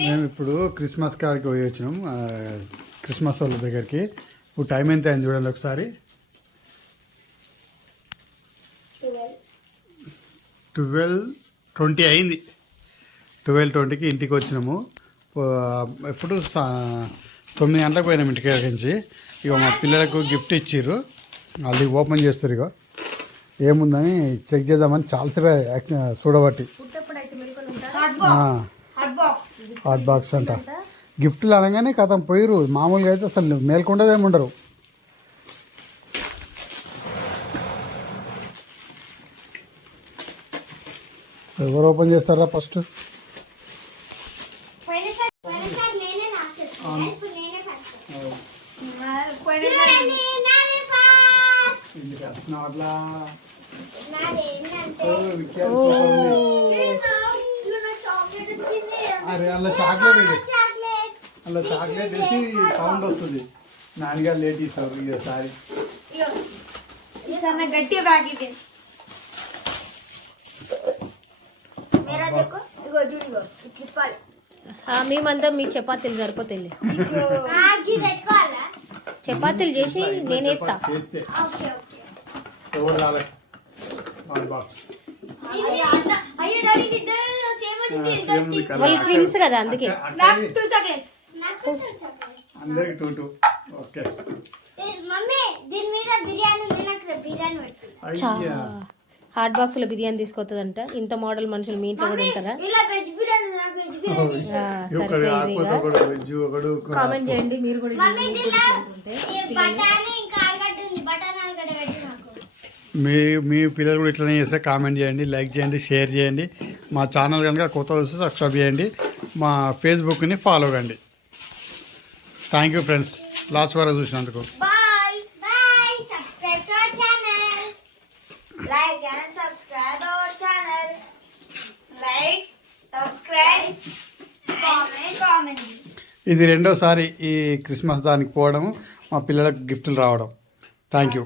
మేము ఇప్పుడు క్రిస్మస్ కాడికి పోయి వచ్చినాం, క్రిస్మస్ వాళ్ళ దగ్గరికి. ఇప్పుడు టైం ఎంత అయింది చూడండి ఒకసారి. 12:20 అయింది. 12:20కి ఇంటికి వచ్చినాము. ఎప్పుడు 9 గంటలకు పోయినాం ఇంటికి నుంచి. ఇక మా పిల్లలకు గిఫ్ట్ ఇచ్చిర్రు, అది ఓపెన్ చేస్తారు. ఇక ఏముందని చెక్ చేద్దామని చాలాసేపు చూడబట్టి. హాట్ బాక్స్ అంట. గిఫ్ట్లు అనగానే కథం పోయిరు. మామూలుగా అయితే అసలు మేల్కొండదే ఉండరు. ఎవరు ఓపెన్ చేస్తారా ఫస్ట్? అట్లా అరే అలా చాక్లెట్ వేసి సౌండ్ వస్తుంది. నాన్నగారు లేట్ ఇస్తారు ఈసారి. గట్టిగా ప్యాకెట్ మేమంతా మీకు చపాతీలు సరిపోతాయి. చపాతీలు చేసి నేనేస్తా. వాళ్ళు ట్విన్స్ కదా, అందుకే. అందరికి 2 ఓకే. హాట్ బాక్స్ లో బిర్యానీ తీసుకొస్తుందంట. ఇంత మోడల్ మనుషులు మీ ఇంట్లో కూడా ఉంటారా? కామెంట్ చేయండి మీరు కూడా. మీ పిల్లలు కూడా ఇట్లనే చేస్తే కామెంట్ చేయండి, లైక్ చేయండి, షేర్ చేయండి. మా ఛానల్ కనుక కొత్త వస్తే సబ్స్క్రైబ్ చేయండి. మా ఫేస్బుక్ని ఫాలో కండి. థ్యాంక్ యూ ఫ్రెండ్స్, లాస్ట్ వరకు చూసినందుకు. ఇది రెండోసారి ఈ క్రిస్మస్ దానికి పోవడం, మా పిల్లలకు గిఫ్ట్లు రావడం. Thank you.